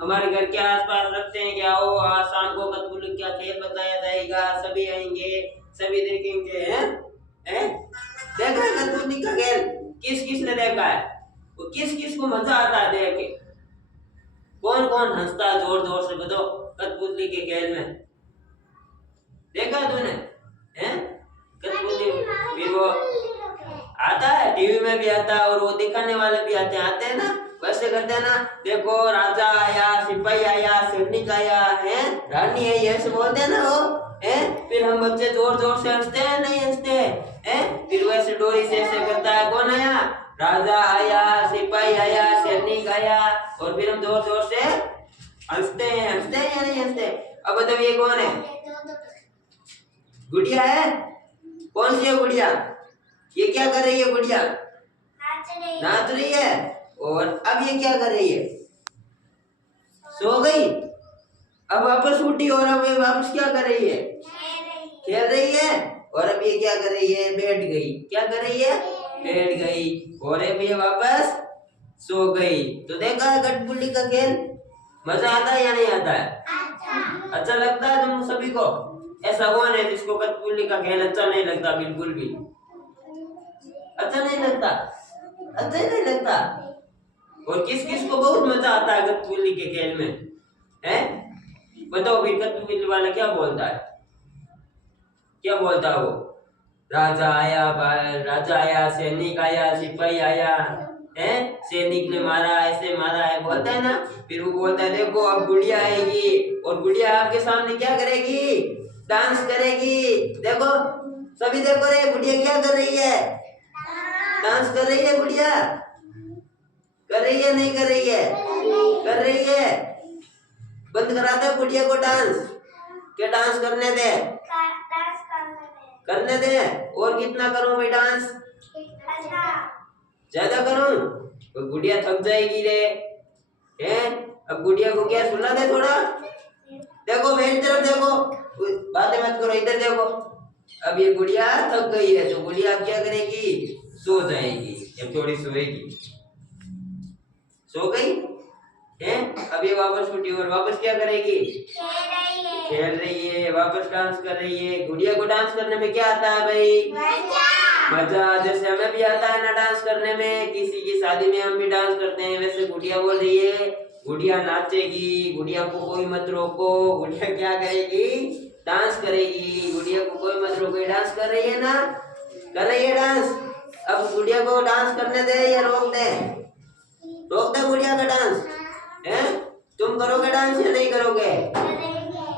हमारे घर के आसपास रखते हैं कि आओ आज शाम को कथपुली का खेल बताया जाएगा, सभी आएंगे, सभी देखेंगे। हैं देखा है कथपुली का खेल? किस किस ने देखा है? वो किस किस को मजा आता है देख के? कौन कौन हंसता है जोर जोर से बताओ कठपुतली के खेल में? देखा तूने? हैं कठपुतली फिर वो आता है, टीवी में भी आता है और वो दिखाने वाले भी आते हैं ना, वैसे करते हैं ना, देखो राजा आया, सिपाही आया, सैनिक आया है, रानी आई, ऐसे बोलते हैं ना वो। हैं फिर हम बच्चे जोर जोर से हंसते हैं नहीं हंसते हैं? फिर वैसे डोरी से ऐसे करता है, कौन आया? राजा आया, सिपाही आया, सैनिक आया, और फिर हम जोर जोर से हंसते हैं या नहीं हंसते? अब बताओ ये कौन है? गुड़िया है? कौन सी है गुड़िया? ये क्या कर रही है गुड़िया? नाच रही है। और अब ये क्या कर रही है? सो गई। अब वापस उठी और अब ये वापस क्या कर रही है? खेल रही है। और अब ये क्या कर रही है? बैठ गई। क्या कर रही है? बैठ गई। और अब ये वापस सो गई। तो देखा है कठपुतली का खेल? मजा आता है या नहीं आता है? अच्छा लगता है तुम सभी को? ऐसा कौन है जिसको कठपुतली का खेल अच्छा नहीं लगता? बिल्कुल भी अच्छा नहीं लगता? अच्छा ही नहीं लगता। और किस किस को बहुत मजा आता है कठपुतली के खेल में? हैं बताओ फिर कठपुतली वाला क्या बोलता है? क्या बोलता है वो? राजा आया, सैनिक आया, सिपाही आया, है सैनिक ने मारा, ऐसे मारा है, बोलता है ना। फिर वो बोलता है देखो अब गुड़िया आएगी और गुड़िया आपके सामने क्या करेगी? डांस करेगी। देखो सभी देखो रे, गुड़िया क्या कर रही है? डांस कर रही है गुड़िया। कर रही है नहीं कर रही है? कर रही है। बंद करा दे गुड़िया को डांस। क्या डांस करने दे? करने दे। और कितना करूं मैं डांस? ज्यादा करूं तो गुड़िया थक जाएगी रे। हैं अब गुड़िया को क्या सुला दे थोड़ा। देखो मेरी तरफ देखो, बातें मत करो, इधर देखो। अब ये गुड़िया थक गई है तो गुड़िया अब क्या करेगी? सो जाएगी। अब थोड़ी सोएगी। सो गई है। अब ये वापस उठी और वापस क्या करेगी? खेल रही है। वापस डांस कर रही है। गुड़िया को डांस करने में क्या आता है भाई? मजा। जैसे हमें भी आता है ना डांस करने में, किसी की शादी में हम भी डांस करते हैं, वैसे गुड़िया बोल रही है गुड़िया नाचेगी। गुड़िया को कोई मत रोको। गुड़िया क्या करेगी? डांस करेगी। गुड़िया को कोई मत रोको। डांस कर रही है ना? कर रही है डांस। अब गुड़िया को डांस करने दे या रोक दे? रोक दे गुड़िया का डांस। हैं तुम करोगे डांस या नहीं करोगे?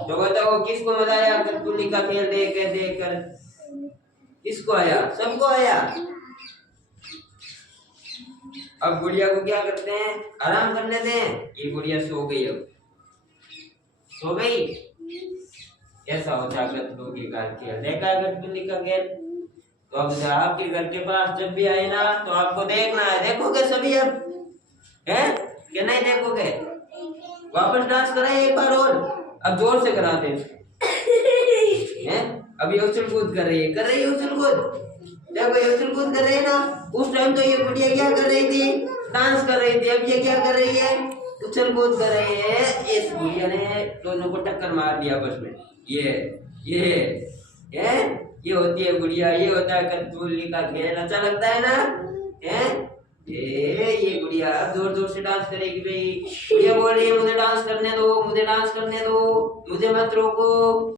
तो बताओ किसको मजा आया कठपुतली का खेल देख कर? किसको आया? सबको आया। अब गुड़िया को क्या करते हैं? आराम करने दें। ये गुड़िया सो गई। अब सो गई। ऐसा होता है कठपुतली का खेल। देखा है कठपुतली का खेल? तो अब आपके घर के पास जब भी आए ना तो आपको देखना है। देखोगे सभी अब? हैं कि नहीं देखोगे? वापस डांस कराए एक बार और। अब जोर से कराते हैं। अभी उछल कूद कर रही है। कर रही है उछल कूद। देखो ये उछल कूद कर रही है ना। उस टाइम तो ये गुड़िया क्या कर रही थी? डांस कर रही थी। अब ये क्या कर रही है? उछल कूद कर रही है। इस गुड़िया ने दोनों को टक्कर मार दिया आपस में। ये होती है गुड़िया। ये होता है कठपुतली का खेल। अच्छा लगता है ना? हैं ये गुड़िया जोर जोर से डांस करेगी भाई। गुड़िया बोल रही है मुझे डांस करने दो, मुझे डांस करने दो, मुझे मत रोको।